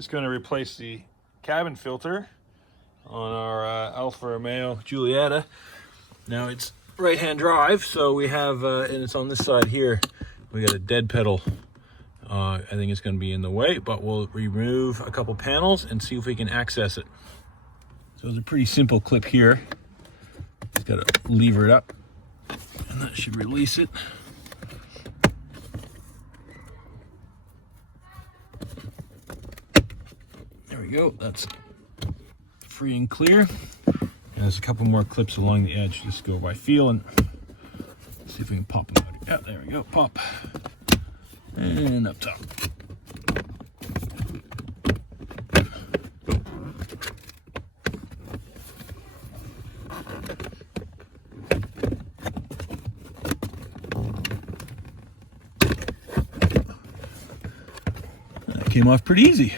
Just going to replace the cabin filter on our Alfa Romeo Giulietta. Now it's right-hand drive, so we have, and it's on this side here, we got a dead pedal. I think it's going to be in the way, but we'll remove a couple panels and see if we can access it. So it's a pretty simple clip here. Just got to lever it up, and that should release it. There we go. That's free and clear. And there's a couple more clips along the edge. Just go by feel and see if we can pop them out. Yeah, there we go. Pop. And up top. That came off pretty easy.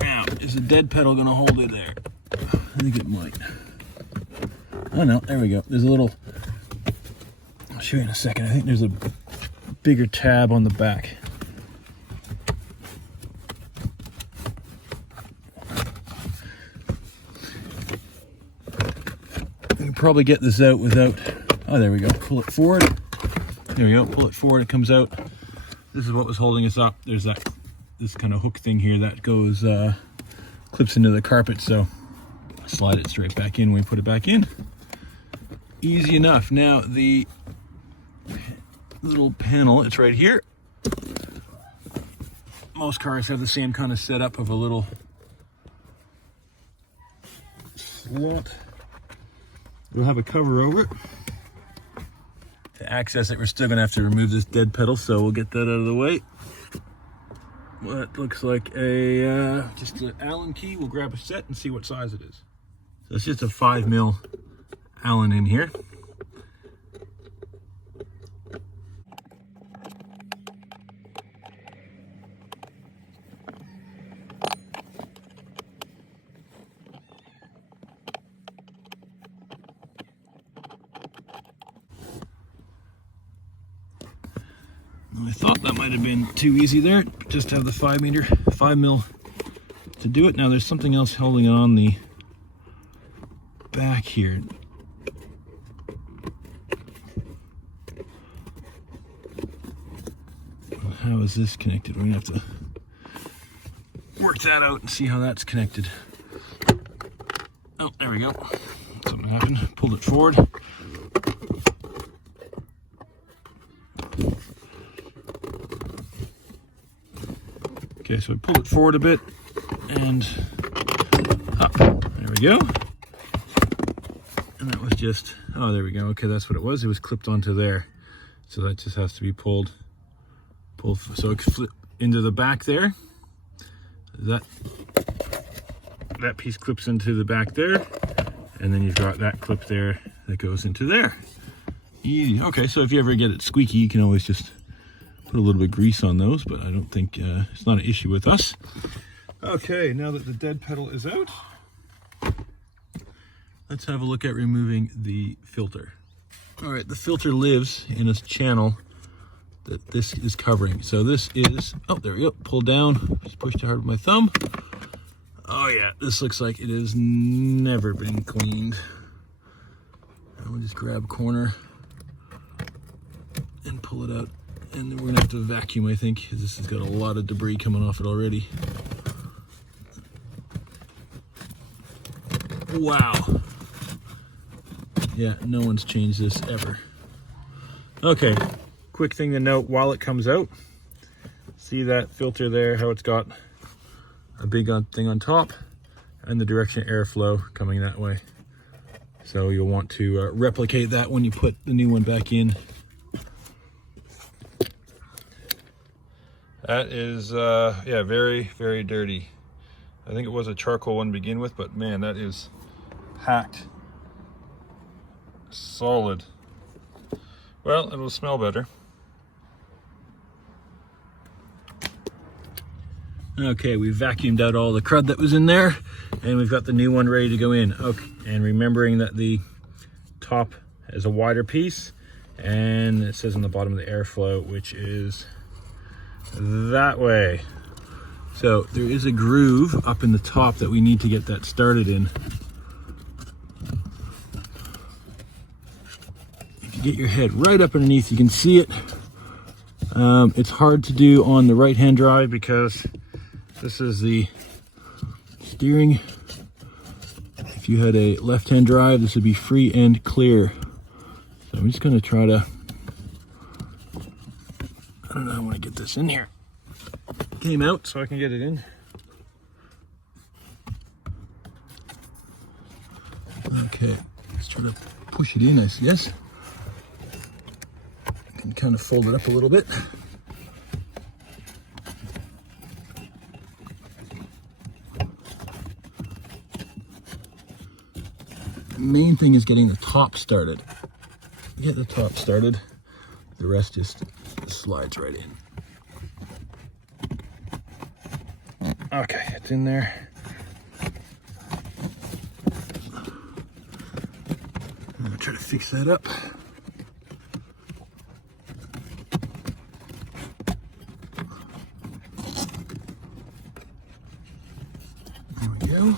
Now, is the dead pedal going to hold it there? I think it might. Oh no, there we go. There's a little, I'll show you in a second. I think there's a bigger tab on the back. You can probably get this out without, oh there we go, pull it forward. There we go, pull it forward, it comes out. This is what was holding us up. There's this kind of hook thing here that goes, clips into the carpet, so slide it straight back in when we put it back in. Easy enough. Now the little panel, it's right here. Most cars have the same kind of setup of a little slot. We'll have a cover over it. To access it, we're still gonna have to remove this dead pedal, so we'll get that out of the way. What looks like a just an Allen key. We'll grab a set and see what size it is. So it's just a 5mm Allen in here. I thought that might have been too easy there, just to have the 5mm to do it. Now there's something else holding it on the back here. How is this connected? We're gonna have to work that out and see how that's connected. Oh, there we go. Something happened. Pulled it forward. Okay, so we pull it forward a bit and up. There we go. And that was just, oh, there we go. Okay, that's what it was. It was clipped onto there. So that just has to be pulled so it can flip into the back there. That piece clips into the back there. And then you've got that clip there that goes into there. Easy. Okay, so if you ever get it squeaky, you can always just put a little bit of grease on those, but I don't think it's not an issue with us. Okay, now that the dead pedal is out, let's have a look at removing the filter. All right, the filter lives in a channel that this is covering. So this is, oh, there we go, pull down, just push too hard with my thumb. Oh yeah, this looks like it has never been cleaned. I'll just grab a corner and pull it out. And then we're gonna have to vacuum, I think, because this has got a lot of debris coming off it already. Wow. Yeah, no one's changed this ever. Okay, quick thing to note while it comes out. See that filter there, how it's got a big thing on top and the direction of airflow coming that way. So you'll want to replicate that when you put the new one back in. That is, yeah, very, very dirty. I think it was a charcoal one to begin with, but man, that is packed. Solid. Well, it'll smell better. Okay, we vacuumed out all the crud that was in there, and we've got the new one ready to go in. Okay, and remembering that the top has a wider piece, and it says on the bottom of the airflow, which is that way. So there is a groove up in the top that we need to get that started in. If you get your head right up underneath, you can see it. It's hard to do on the right-hand drive because this is the steering. If you had a left-hand drive, this would be free and clear. So I'm just going to try to, I don't know, I want to get this in here. Came out so I can get it in. Okay, let's try to push it in, I guess. I can kind of fold it up a little bit. The main thing is getting the top started. Get the top started, the rest just slides right in. Okay, it's in there. I'm gonna try to fix that up. There we go.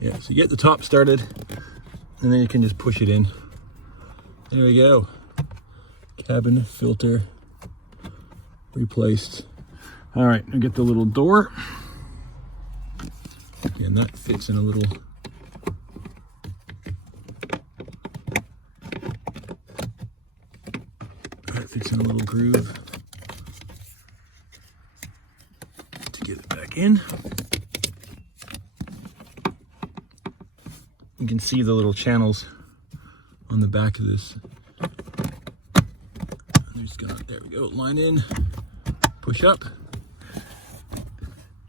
Yeah, so you get the top started, and then you can just push it in. There we go. Cabin filter replaced. All right, I'll get the little door. Again, that fits in a little. That fits in a little groove to get it back in. You can see the little channels on the back of this. I'm just gonna, there we go, line in, push up.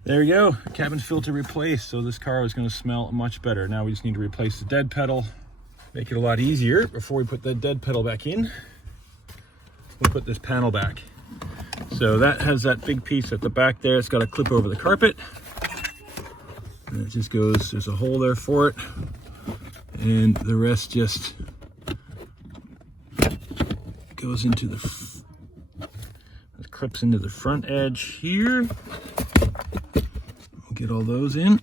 There we go, cabin filter replaced. So this car is gonna smell much better. Now we just need to replace the dead pedal, make it a lot easier. Before we put the dead pedal back in, we'll put this panel back. So that has that big piece at the back there. It's got a clip over the carpet. And it just goes, there's a hole there for it. And the rest just goes into the, it clips into the front edge here. We'll get all those in.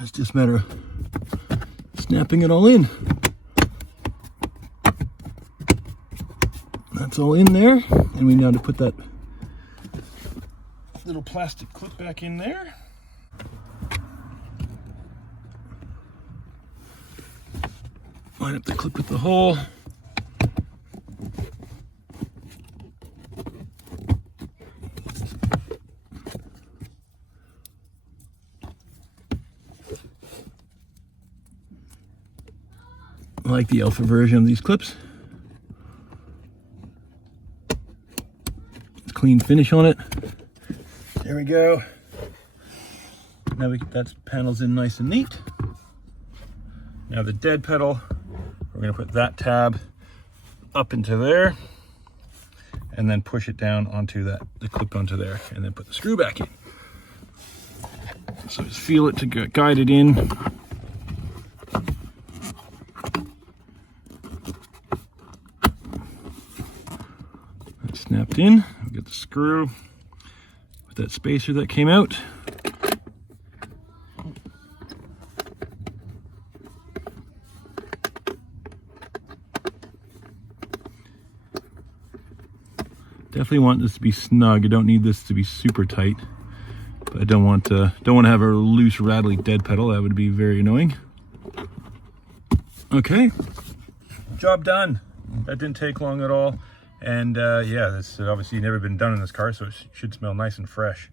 It's just a matter of snapping it all in. That's all in there, and we now to put that little plastic clip back in there. Line up the clip with the hole. I like the Alfa version of these clips. It's clean finish on it. There we go. Now we get that panel's in nice and neat. Now the dead pedal, we're going to put that tab up into there and then push it down onto that, the clip onto there, and then put the screw back in. So just feel it to guide it in. Snapped in. We'll get the screw with that spacer that came out. Definitely want this to be snug. I don't need this to be super tight, but I don't want to have a loose, rattly dead pedal. That would be very annoying. Okay, job done. That didn't take long at all. And yeah, this has obviously never been done in this car, so it should smell nice and fresh.